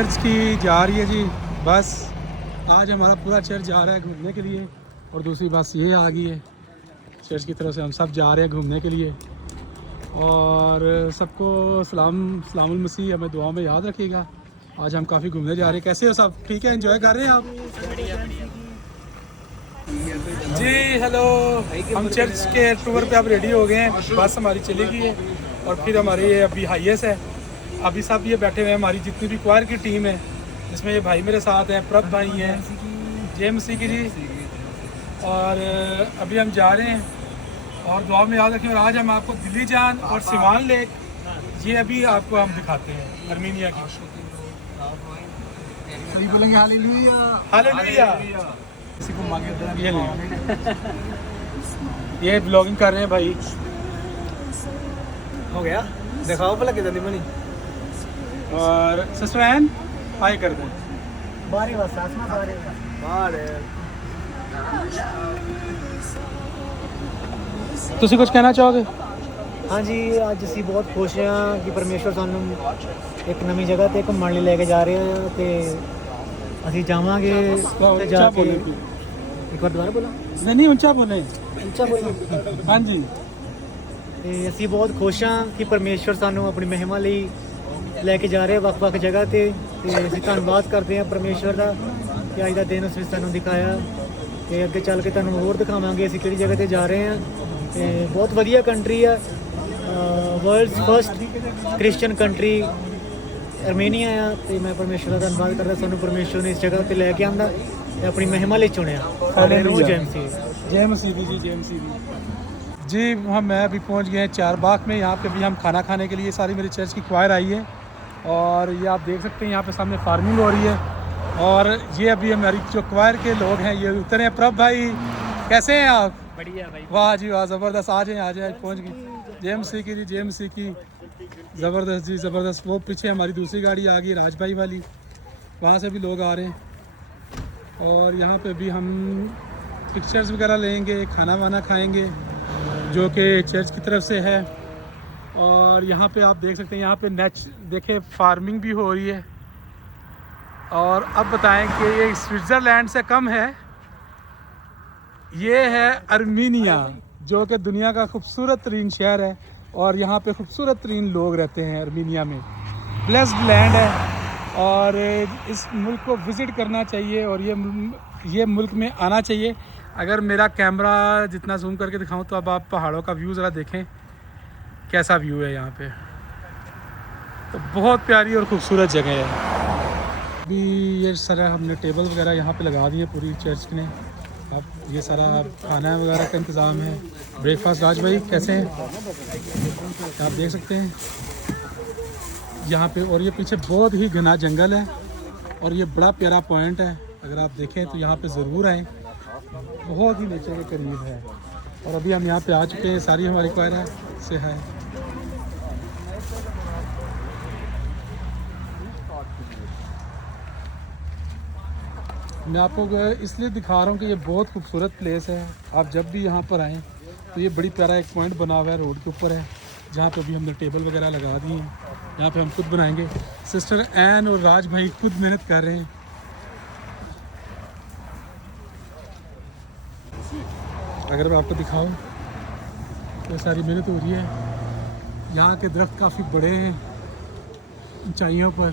Church की जा रही है जी बस। आज हमारा पूरा चर्च जा रहा है घूमने के लिए और दूसरी बस ये आ गई है। चर्च की तरफ से हम सब जा रहे हैं घूमने के लिए और सबको सलामुल मसीह, हमें दुआ में याद रखिएगा। आज हम काफ़ी घूमने जा रहे हैं। कैसे हो सब? ठीक है, एंजॉय कर रहे हैं आप? जी हेलो, हम चर्च के टूर पे अब रेडी हो गए हैं। बस हमारी चली गई है और फिर हमारे ये अभी हाईएस्ट है। अभी सब ये बैठे हुए हैं, हमारी जितनी भी क्वायर की टीम है, जिसमें ये भाई मेरे साथ हैं, प्रभ भाई हैं, जेएमसी की जी। और अभी हम जा रहे हैं और दुआ में याद रखें। और आज हम आपको दिल्ली जान और सिवान लेक, ये अभी आपको हम दिखाते हैं, आर्मीनिया की। सही बोलेंगे हालेलुया। हालेलुया। किसी को मांगे ये नहीं, ये ब्लॉगिंग कर रहे हैं भाई। हो गया, दिखाओ भला किधर दी बनी। और सिस्टर एन हाय कर दें। बारी बस सास में बारी बाहर है। ਤੁਸੀਂ ਕੁਝ ਕਹਿਣਾ ਚਾਹੋਗੇ? ਹਾਂਜੀ, ਅੱਜ ਅਸੀਂ ਬਹੁਤ ਖੁਸ਼ ਹਾਂ ਕਿ ਪਰਮੇਸ਼ਵਰ ਸਾਨੂੰ ਇੱਕ ਨਵੀਂ ਜਗ੍ਹਾ ਤੇ ਘੁੰਮਣ ਲਈ ਲੈ ਕੇ ਜਾ ਰਹੇ ਆ ਤੇ ਅਸੀਂ ਜਾਵਾਂਗੇ ਤੇ ਜਾ ਕੇ ਇੱਕ ਵਾਰ ਦੁਬਾਰਾ ਬੋਲਾਂ। नहीं ऊंचा बोले। ਉੱਚਾ ਬੋਲਾਂ। हाँ जी। ਤੇ ਅਸੀਂ ਬਹੁਤ ਖੁਸ਼ ਹਾਂ ਕਿ ਪਰਮੇਸ਼ਵਰ ਸਾਨੂੰ ਆਪਣੀ ਮਹਿਮਾ ਲਈ ਲੈ ਕੇ ਜਾ ਰਹੇ ਵੱਖ-ਵੱਖ ਜਗ੍ਹਾ ਤੇ ਅਸੀਂ ਧੰਨਵਾਦ ਕਰਦੇ ਹਾਂ ਪਰਮੇਸ਼ਵਰ ਦਾ ਕਿ ਅੱਜ ਦਾ ਦਿਨ ਉਸ ਵਿੱਚ ਸਾਨੂੰ ਦਿਖਾਇਆ ਤੇ ਅੱਗੇ ਚੱਲ ਕੇ ਤੁਹਾਨੂੰ ਹੋਰ ਦਿਖਾਵਾਂਗੇ ਅਸੀਂ ਕਿਹੜੀ ਜਗ੍ਹਾ ਤੇ ਜਾ ਰਹੇ ਹਾਂ। ਤੇ ਬਹੁਤ ਵਧੀਆ ਕੰਟਰੀ ਆ, world's first Christian country Armenia ਆ। ਤੇ ਮੈਂ ਪਰਮੇਸ਼ਵਰ ਦਾ ਧੰਨਵਾਦ ਕਰਦਾ, ਸਾਨੂੰ ਪਰਮੇਸ਼ਵਰ ਨੇ ਇਸ ਜਗ੍ਹਾ ਤੇ ਲੈ ਕੇ ਆਂਦਾ ਤੇ ਆਪਣੀ ਮਹਿਮਾ ਲਈ ਚੁਣਿਆ। जेएमसी जी। हम मैं अभी पहुंच गए हैं चारबाग में। यहाँ पे भी हम खाना खाने के लिए सारी मेरी चर्च की क्वायर आई है और ये आप देख सकते हैं यहाँ पे सामने फार्मिंग हो रही है। और ये अभी हमारी जो क्वायर के लोग हैं ये उतरे हैं। प्रभ भाई कैसे हैं आप? बढ़िया भाई। वाह जी वाह, ज़बरदस्त। आ जाए पहुँच गई जेएमसी की ज़बरदस्त जी, ज़बरदस्त। वो पीछे हमारी दूसरी गाड़ी आ गई राज भाई वाली, वहाँ से भी लोग आ रहे हैं। और यहाँ पे भी हम पिक्चर्स वगैरह लेंगे, खाना वाना खाएंगे जो कि चर्च की तरफ से है। और यहाँ पे आप देख सकते हैं, यहाँ पे देखे फार्मिंग भी हो रही है। और अब बताएं कि ये स्विट्ज़रलैंड से कम है। ये है आर्मीनिया, जो कि दुनिया का खूबसूरत तरीन शहर है और यहाँ पे खूबसूरत तरीन लोग रहते हैं आर्मीनिया में। ब्लेस्ड लैंड है और इस मुल्क को विज़िट करना चाहिए और ये मुल्क में आना चाहिए। अगर मेरा कैमरा जितना जूम करके दिखाऊं तो अब आप पहाड़ों का व्यू ज़रा देखें, कैसा व्यू है यहाँ पे। तो बहुत प्यारी और ख़ूबसूरत जगह है। अभी ये सारा हमने टेबल वगैरह यहाँ पे लगा दिए पूरी चर्च ने। अब ये सारा खाना वगैरह का इंतज़ाम है, ब्रेकफास्ट। राज भाई कैसे हैं? आप देख सकते हैं यहाँ पे। और ये पीछे बहुत ही घना जंगल है और ये बड़ा प्यारा पॉइंट है। अगर आप देखें तो यहाँ पे ज़रूर आएँ, बहुत ही नेचर के करीब है। और अभी हम यहाँ पे आ चुके हैं, सारी हमारी क्वायर से है। मैं आपको इसलिए दिखा रहा हूँ कि ये बहुत खूबसूरत प्लेस है। आप जब भी यहाँ पर आएँ तो ये बड़ी प्यारा एक पॉइंट बना हुआ है, रोड के ऊपर है, जहाँ पे अभी हमने टेबल वगैरह लगा दी हैं। यहाँ पे हम खुद बनाएंगे। सिस्टर एन और राज भाई खुद मेहनत कर रहे हैं। अगर मैं आपको दिखाऊं तो सारी मेहनत हो रही है। यहाँ के दरख्त काफ़ी बड़े हैं ऊंचाइयों पर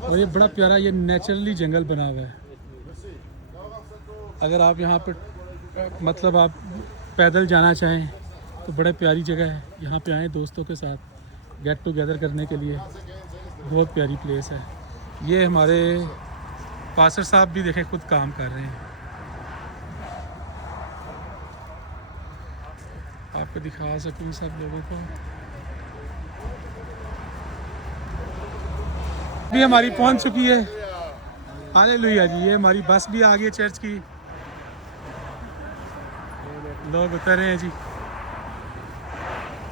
और ये बड़ा प्यारा ये नेचुरली जंगल बना हुआ है। अगर आप यहाँ पे मतलब आप पैदल जाना चाहें तो बड़े प्यारी जगह है। यहाँ पे आएँ दोस्तों के साथ गेट टुगेदर करने के लिए, बहुत प्यारी प्लेस है। ये हमारे पास्टर साहब भी देखें खुद काम कर रहे हैं। आपको दिखा सकूँ सब लोगों को। भी हमारी पहुंच चुकी है। हालेलुया जी। ये हमारी बस भी आ गई है चर्च की, लोग उतर रहे हैं जी।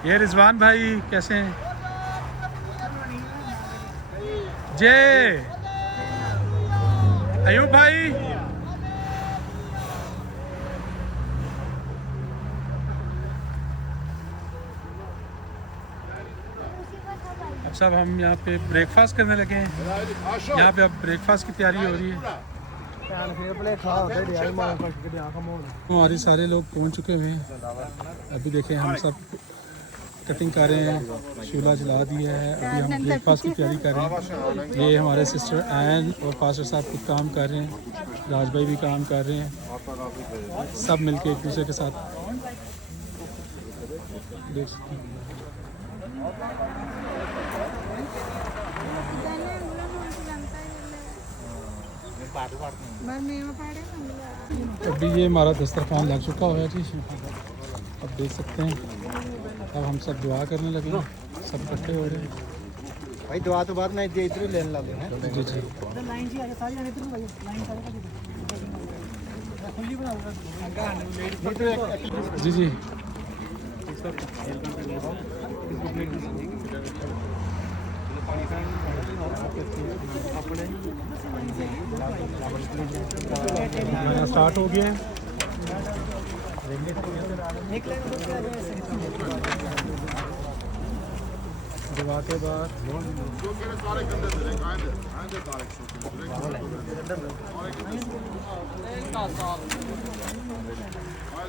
ये रिजवान भाई कैसे हैं? जय अयूब भाई। साहब हम यहाँ पे ब्रेकफास्ट करने लगे हैं। यहाँ पे अब ब्रेकफास्ट की तैयारी हो रही है। हमारे सारे लोग पहुँच चुके हुए हैं। अभी देखें हम सब कटिंग कर रहे हैं, चूल्हा जला दिया है। अभी हम ब्रेकफास्ट की तैयारी कर रहे हैं। ये हमारे सिस्टर एन और फास्टर साहब खुद काम कर रहे हैं, राज भाई भी काम कर रहे हैं, सब मिलके एक दूसरे के साथ देख सकते हैं। अभी ये हमारा दस्तरखान लग चुका हुआ है जी, अब देख सकते हैं। अब हम सब दुआ करने लगे हैं, सब इकट्ठे हो रहे हैं भाई। दुआ तो बाद में इधर ही लेने लगे हैं जी जी। जी जी स्टार्ट हो गया है। दुआ के बाद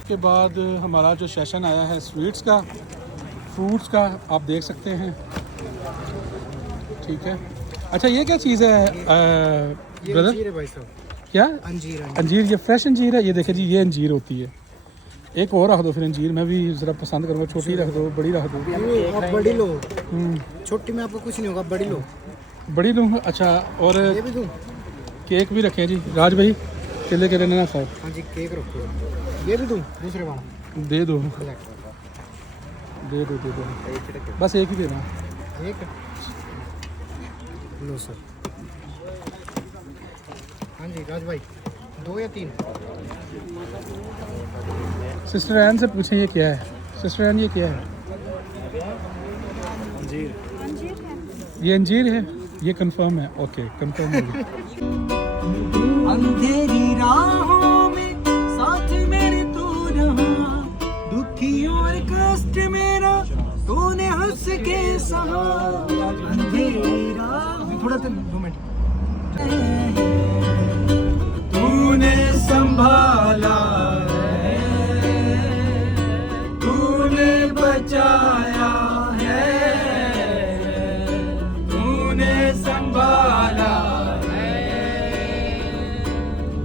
के बाद हमारा जो सेशन आया है स्वीट्स का, फ्रूट्स का, आप देख सकते हैं। ठीक है। अच्छा ये क्या चीज़ है ब्रदर? भाई साहब क्या? अंजीर। अंजीर, ये फ्रेश अंजीर है। ये देखे जी, ये अंजीर होती है। एक और रख दो फिर अंजीर, मैं भी ज़रा पसंद करूँगा। छोटी रख दो, बड़ी रख दो। आप बड़ी लो, छोटी में आपको कुछ नहीं होगा, बड़ी लो। बड़ी लूँ? अच्छा। और ये भी दूँ? केक भी रखे जी राज भाई, केले केले ना खाओ। हाँ जी, केक रखो। ये भी दूँ? दूसरे वाला दे दो, दे दो, दे दो, बस एक ही देना। एक लो सर। हाँ जी राज भाई, 2 या 3? सिस्टर एन से पूछें ये क्या है। सिस्टर एन ये क्या है? अंजीर। ये अंजीर है, ये कंफर्म है। ओके, कंफर्म हो गया। अंधेरी राहों में साथ मेरे तू रहा, दुखी और कष्ट मेरा तूने हंस के सहा। अंधेरी राहों, थोड़ा 2 मिनट। तूने संभाला है, तूने बचाया है, तूने संभाला है।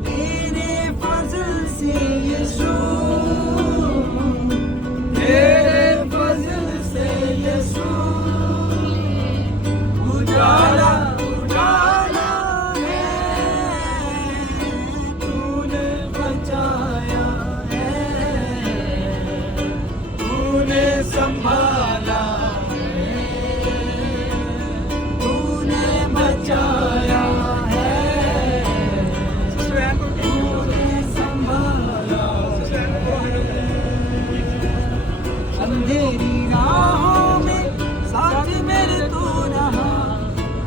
तेरे फजल से यीशु, तेरे फजल से यीशु, उजाला उजाला है, तूने बचाया है, तूने संभाला है, तूने बचाया है, तूने संभाला है। अंधेरी राहों में साथ मेरे तू रहा,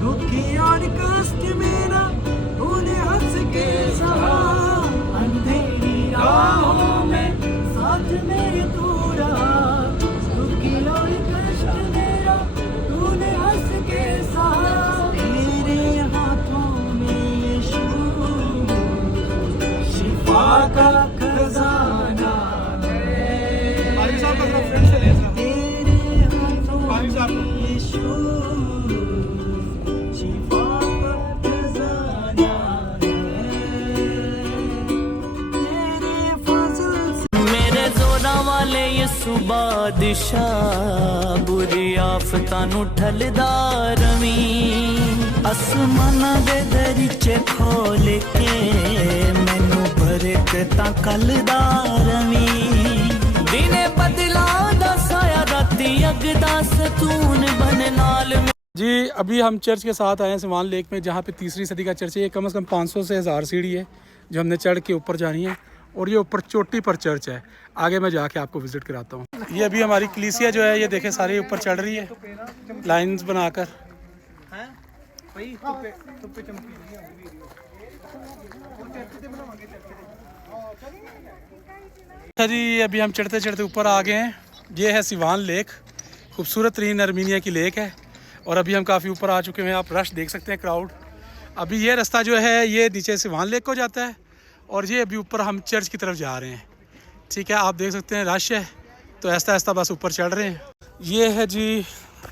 दुखी और कष्ट मेरा तूने हंस के सहा। अंधेरी राहों में साथ मेरे तू रहा, दुखी और कष्ट मेरा तूने हंस के सहा। तेरे हाथों में यीशु शिफा का खजाना है। तेरे हाथों में यीशु शिफा का खजाना है। तेरे फजल से मेरे जोरा वाले यीशु बादशाह, बुरी आफतां नूं ठलदा रवीं। आसमानां दे दरीचे खोल के मैनू बरकतां कलदा रवीं। दिने बदला दा साया राती अगदा सतून बन नाल। जी अभी हम चर्च के साथ आए हैं सिवान लेक में, जहाँ पे 3री सदी का चर्च है। ये कम से कम 500 से 1000 सीढ़ी है जो हमने चढ़ के ऊपर जानी है, और ये ऊपर चोटी पर चर्च है। आगे मैं जाके आपको विजिट कराता हूँ। ये अभी हमारी कलीसिया जो है, ये देखें सारे ऊपर चढ़ रही है लाइंस बनाकर। अच्छा जी, अभी हम चढ़ते चढ़ते ऊपर आ गए हैं। ये है सिवान लेक, खूबसूरत तरीन अर्मीनिया की लेक है। और अभी हम काफ़ी ऊपर आ चुके हैं, आप रश देख सकते हैं, क्राउड। अभी ये रास्ता जो है ये नीचे से वान लेक को जाता है और ये अभी ऊपर हम चर्च की तरफ जा रहे हैं। ठीक है, आप देख सकते हैं रश है, तो ऐसा ऐसा बस ऊपर चढ़ रहे हैं। ये है जी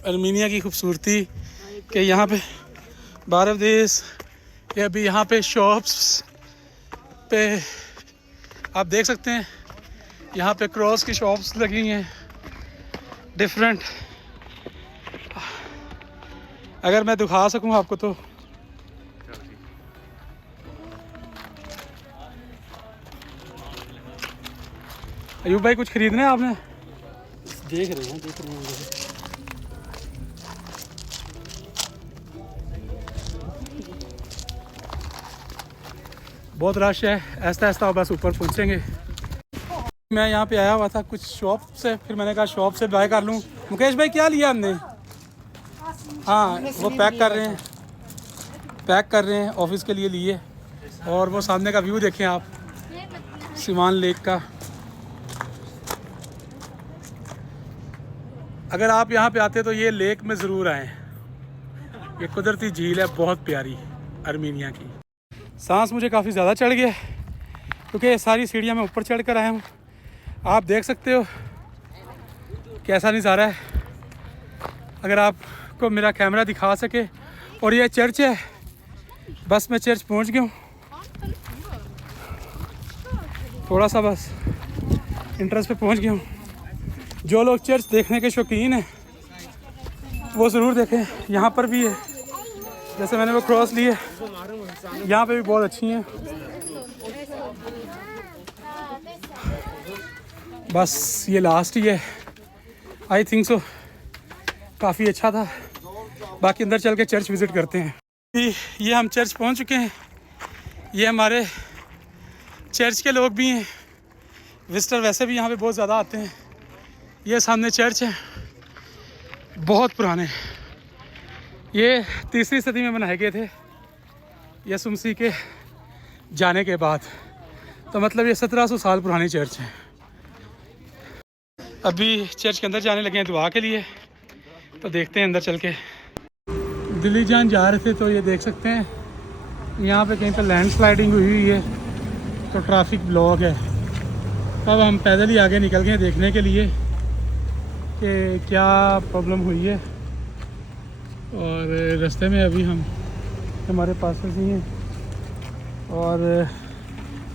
आर्मीनिया की खूबसूरती कि यहाँ पे बारह देश, ये अभी यहाँ पे शॉप्स पे आप देख सकते हैं, यहाँ पे क्रॉस की शॉप्स लगी हैं डिफरेंट। अगर मैं दिखा सकूँ आपको तो अयूब भाई कुछ खरीदना है आपने? देख रहे हैं बहुत रश है, ऐसा ऐसा बस ऊपर पहुंचेंगे। मैं यहाँ पे आया हुआ था कुछ शॉप से, फिर मैंने कहा शॉप से बाय कर लूँ। मुकेश भाई क्या लिया हमने? हाँ वो पैक कर रहे हैं ऑफिस के लिए लिए। और वो सामने का व्यू देखें आप, सिवान लेक का। अगर आप यहाँ पे आते तो ये लेक में ज़रूर आएँ, ये कुदरती झील है बहुत प्यारी आर्मीनिया की। सांस मुझे काफ़ी ज़्यादा चढ़ गया क्योंकि सारी सीढ़ियाँ मैं ऊपर चढ़ कर आया हूँ। आप देख सकते हो कैसा नज़ारा है, अगर आपको मेरा कैमरा दिखा सके। और ये चर्च है, बस मैं चर्च पहुँच गया हूँ, थोड़ा सा बस इंट्रेंस पे पहुँच गया हूँ। जो लोग चर्च देखने के शौकीन हैं वो ज़रूर देखें। यहाँ पर भी है, जैसे मैंने वो क्रॉस ली है, यहाँ पे भी बहुत अच्छी हैं। बस ये लास्ट ही है, आई थिंक सो काफ़ी अच्छा था। बाकी अंदर चल के चर्च विज़िट करते हैं। ये हम चर्च पहुँच चुके हैं, ये हमारे चर्च के लोग भी हैं, विजिटर वैसे भी यहाँ पे बहुत ज़्यादा आते हैं। ये सामने चर्च है, बहुत पुराने, ये 3री सदी में बनाए गए थे यसु मसीह के जाने के बाद, तो मतलब ये 1700 साल पुरानी चर्च है। अभी चर्च के अंदर जाने लगे हैं दुआ के लिए, तो देखते हैं अंदर चल के। दिल्ली जान जा रहे थे तो ये देख सकते हैं यहाँ पे कहीं पे लैंडस्लाइडिंग हुई है, तो ट्रैफिक ब्लॉक है। अब हम पैदल ही आगे निकल गए देखने के लिए कि क्या प्रॉब्लम हुई है। और रास्ते में अभी हमारे पास से ही हैं और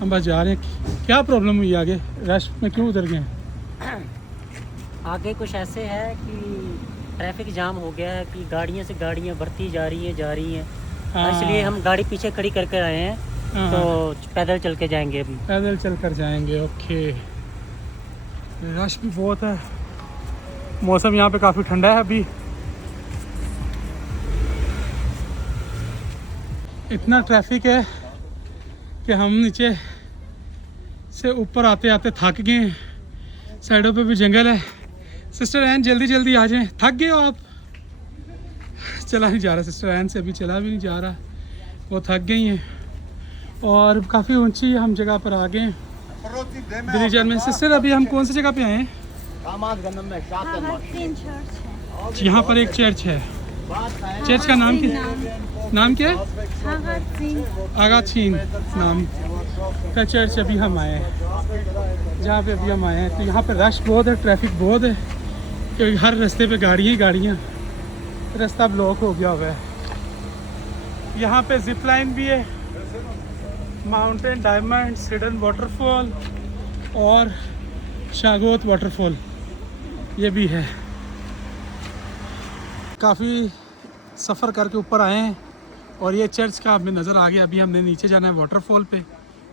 हम बस जा रहे हैं। क्या प्रॉब्लम हुई आगे, रश में क्यों उतर गए? आगे कुछ ऐसे है कि ट्रैफिक जाम हो गया है कि गाड़ियाँ से गाड़ियाँ बढ़ती जा रही हैं। हाँ। इसलिए हम गाड़ी पीछे खड़ी करके आए हैं, हाँ। तो पैदल चल के जाएंगे अभी। पैदल चल कर जाएंगे, ओके। रश भी बहुत है, मौसम यहाँ पे काफ़ी ठंडा है अभी। इतना ट्रैफिक है कि हम नीचे से ऊपर आते आते थक गए हैं। साइडों पे भी जंगल है। सिस्टर एन जल्दी जल्दी आ जाएं, थक गए हो आप? चला नहीं जा रहा, सिस्टर एन से अभी चला भी नहीं जा रहा, वो थक गई हैं। और काफ़ी ऊंची हम जगह पर आ गए हैं दिल्ली जान में। सिस्टर अभी हम कौन सी जगह पे आए हैं? यहाँ पर एक चर्च है, चर्च का नाम क्या है? आगा चीन नाम का चर्च अभी हम आए हैं, जहाँ पे अभी हम आए हैं। तो यहाँ पे रश बहुत है, ट्रैफिक बहुत है, क्योंकि हर रास्ते पे गाड़ियाँ, रास्ता ब्लॉक हो गया हुआ है। यहाँ पे जिप लाइन भी है, माउंटेन डायमंड, हिडन वाटरफॉल और शागोत वाटरफॉल ये भी है। काफ़ी सफ़र करके ऊपर आए हैं और ये चर्च का हमें नज़र आ गया। अभी हमने नीचे जाना है वाटरफॉल पे,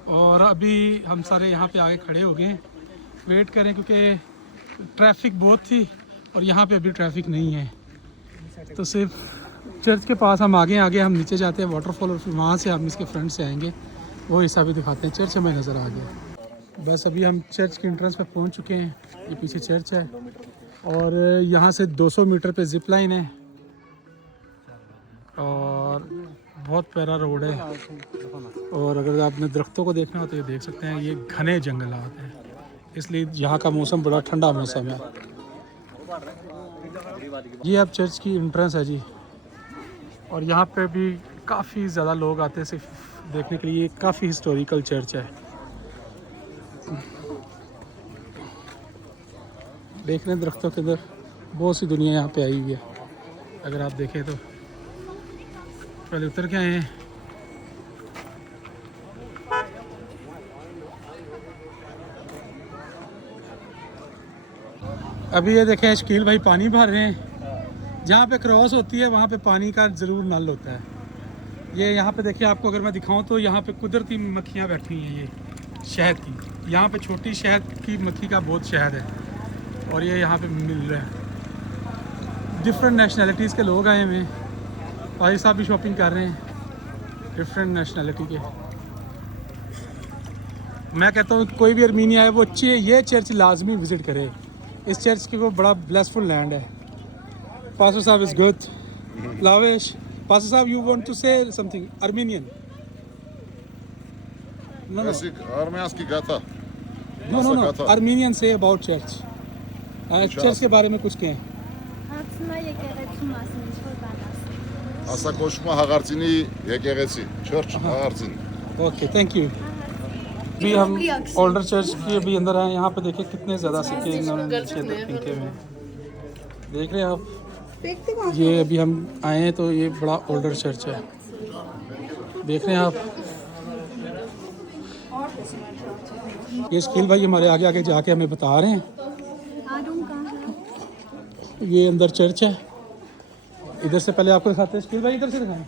और अभी हम सारे यहाँ पे आगे खड़े हो गए हैं, वेट करें क्योंकि ट्रैफिक बहुत थी और यहाँ पे अभी ट्रैफिक नहीं है। तो सिर्फ चर्च के पास हम आगे हम नीचे जाते हैं वाटरफॉल, और फिर वहाँ से हम इसके फ्रंट से आएंगे, वो हिस्सा भी दिखाते हैं। चर्च हमें नज़र आ गया। बस अभी हम चर्च के एंट्रेंस पे पहुँच चुके हैं, ये पीछे चर्च है और यहाँ से 200 मीटर पे जिप लाइन है और बहुत प्यारा रोड है। और अगर आपने दरख्तों को देखना हो तो ये देख सकते हैं, ये घने जंगलात हैं, इसलिए यहाँ का मौसम बड़ा ठंडा मौसम है। ये अब चर्च की एंट्रेंस है जी। और यहाँ पे भी काफ़ी ज़्यादा लोग आते हैं सिर्फ देखने के लिए। काफ़ी हिस्टोरिकल चर्च है। देख रहे हैं दरख्तों के अंदर बहुत सी दुनिया यहाँ पे आई हुई है। अगर आप देखें तो पहले उतर के आए हैं। अभी ये देखें शकील भाई पानी भर रहे हैं। जहाँ पे क्रॉस होती है वहाँ पे पानी का ज़रूर नल होता है। ये यहाँ पे देखिए, आपको अगर मैं दिखाऊं तो यहाँ पे कुदरती मक्खियाँ बैठी हुई हैं, ये शहद की। यहाँ पे छोटी शहद की मक्खी का बहुत शहद है और ये यहाँ पे मिल रहा है। डिफरेंट नेशनैलिटीज़ के लोग आए हुए हैं। भाई साहब भी शॉपिंग कर रहे हैं डिफरेंट नेशनैलिटी के। मैं कहता हूँ कोई भी अर्मीनिया है वो ये चर्च लाजमी विज़िट करे। इस चर्च की वो बड़ा ब्लेसफुल लैंड है। पास्टर साहब इज़ गुड। लावेश, Pastor Saab, you want to say something Armenian? No, no. Armянский гата. No. Armenian say about church. Church के बारे में कुछ कहें। Ասա կոչվում է Հաղարծինի եկեղեցի, church Հաղարծին. Okay, thank you. भी हम ओल्डर चर्च के भी अंदर आए। यहाँ पे देखिए कितने ज़्यादा सिक्के इन्होंने नीचे फेंके हुए हैं। देख रहे हैं आप, ये अभी हम आए हैं तो ये बड़ा ओल्डर चर्च है। देख रहे हैं आप, ये शकील भाई हमारे आगे आगे जाके हमें बता रहे हैं। ये अंदर चर्च है। इधर से पहले आपको दिखाते हैं। शकील भाई इधर से दिखाएं।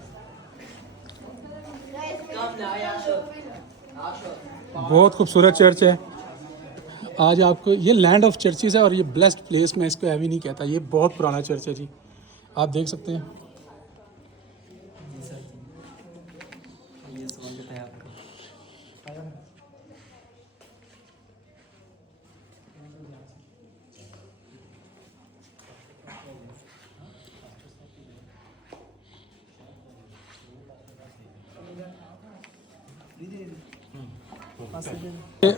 बहुत खूबसूरत चर्च है। आज आपको ये लैंड ऑफ चर्चेस है और ये ब्लेस्ड प्लेस, मैं इसको ऐवी नहीं कहता। ये बहुत पुराना चर्च है जी, आप देख सकते हैं।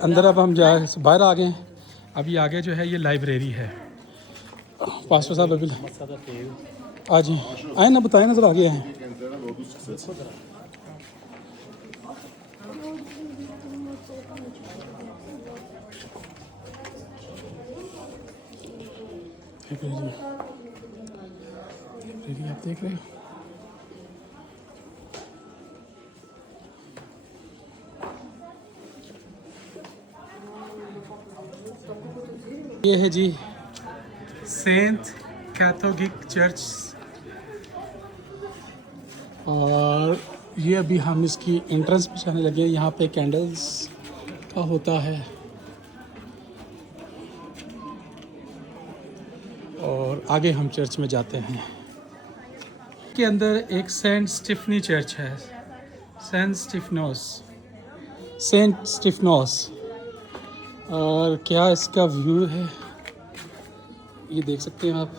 अंदर अब हम बाहर आ गए हैं। अभी आगे जो है ये लाइब्रेरी है। पास्टर साहब अभी आज ही आए ना, बताए ना सर, आगे हैं। लाइब्रेरी आप देख रहे हो। ये है जी सेंट कैथोलिक चर्च और ये अभी हम इसकी एंट्रेंस पे जाने लगे हैं। यहाँ पे कैंडल्स का होता है और आगे हम चर्च में जाते हैं। के अंदर एक सेंट स्टीफनी चर्च है, सेंट स्टीफनोस। और क्या इसका व्यू है ये देख सकते हैं आप।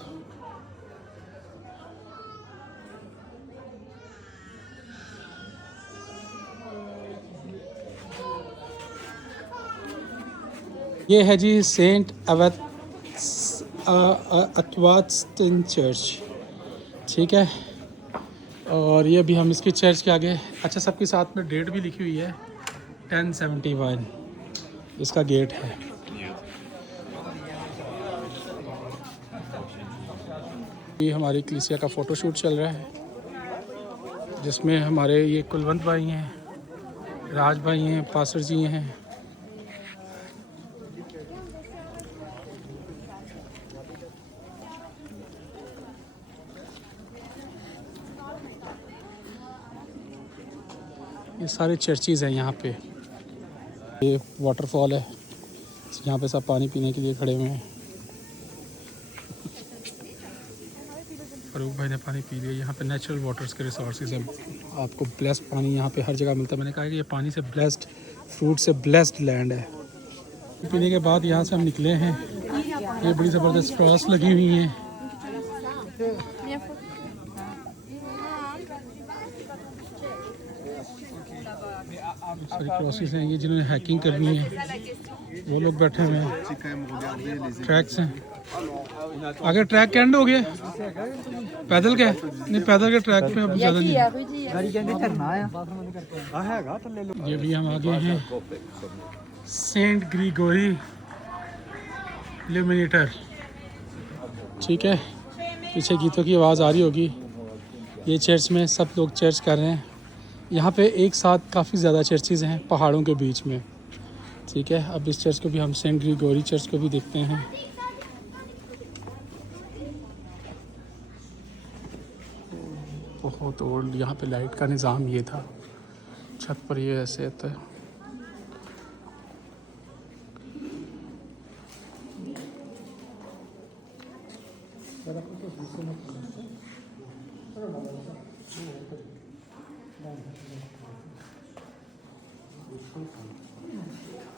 ये है जी सेंट अथवास्टिन चर्च, ठीक है। और ये भी हम इसकी चर्च के आगे, अच्छा सबके साथ में डेट भी लिखी हुई है 1071 इसका गेट है। ये हमारी कलीसिया का फ़ोटोशूट चल रहा है जिसमें हमारे ये कुलवंत भाई हैं, राज भाई हैं, पासर जी हैं। ये सारे चर्चेज़ हैं यहाँ पे। ये वाटरफॉल है, यहाँ पे सब पानी पीने के लिए खड़े हुए हैं। फरूक भाई ने पानी पी लिया। यहाँ पे नेचुरल वाटर्स के रिसोर्सेज हैं। आपको ब्लेस्ड पानी यहाँ पे हर जगह मिलता है। मैंने कहा कि ये पानी से ब्लेस्ड, फ्रूट से ब्लेस्ड लैंड है। पीने के बाद यहाँ से हम निकले हैं। ये बड़ी ज़बरदस्त क्रॉस लगी हुई हैं। सारी क्रॉसेस हैं, ये जिन्होंने हैकिंग करनी है वो लोग बैठे हुए हैं। ट्रैक्स हैं आगे, ट्रैक के एंड हो गया, पैदल के नहीं, पैदल के ट्रैक पे अब ज़्यादा नहीं। ये भी हम आगे हैं, सेंट ग्रीगोरी इल्यूमिनेटर, ठीक है। पीछे गीतों की आवाज़ आ रही होगी। ये चर्च में सब लोग चर्च कर रहे हैं। यहाँ पे एक साथ काफ़ी ज़्यादा चर्चेज़ हैं पहाड़ों के बीच में, ठीक है। अब इस चर्च को भी हम, सेंट ग्रीगोरी चर्च को भी देखते हैं। बहुत ओल्ड, यहाँ पे लाइट का निज़ाम ये था, छत पर ये ऐसे होता है।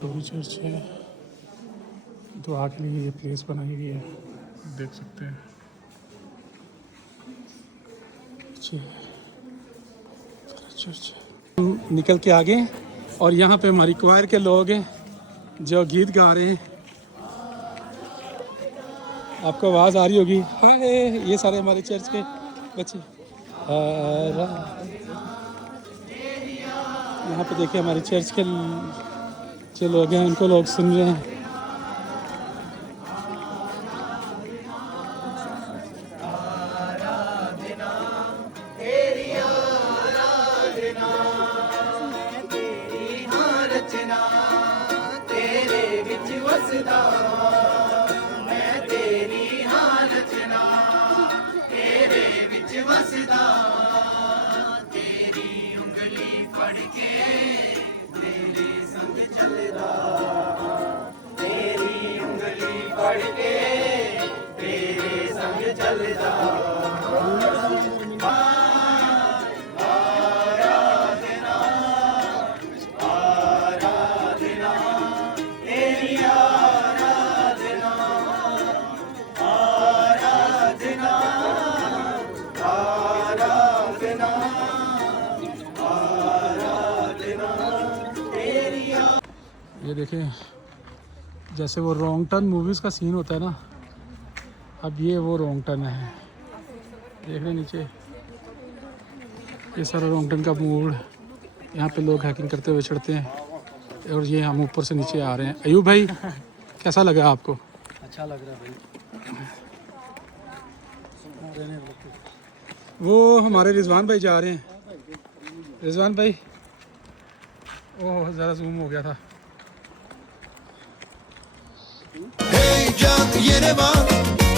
ग्लोरी चर्च है, दुआ के लिए ये प्लेस बनाई हुई है, देख सकते हैं। चर्च हम निकल के आ गए और यहाँ पे हमारी क्वायर के लोग हैं जो गीत गा रहे हैं, आपको आवाज़ आ रही होगी। हाय, ये सारे हमारे चर्च के बच्चे। यहाँ पे देखिए हमारे चर्च के जो लोग हैं उनको लोग सुन रहे हैं। ये देखें, जैसे वो रॉन्ग टर्न मूवीज़ का सीन होता है ना, अब ये वो रॉन्ग टर्न है। देख रहे नीचे ये सारा रॉन्ग टर्न का मूड, यहाँ पे लोग हैकिंग करते हुए चढ़ते हैं और ये हम ऊपर से नीचे आ रहे हैं। अयूब भाई कैसा लगा आपको? अच्छा लग रहा है भाई। वो हमारे रिजवान भाई जा रहे हैं। रिजवान भाई, ओह ज़रा जूम हो गया था। Heyecan Yerevan,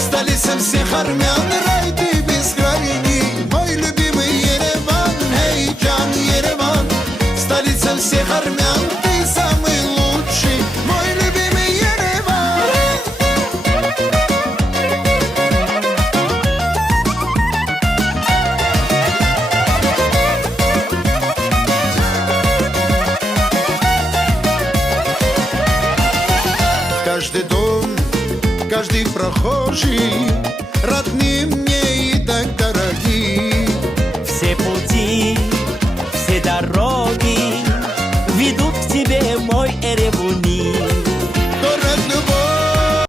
столица всех армян, рай ты бескрайний, мой любимый Ереван. Heyecan Yerevan, столица всех армян, ты самый лучший, мой любимый Ереван. Каждый дом, каждый прохожий родным мне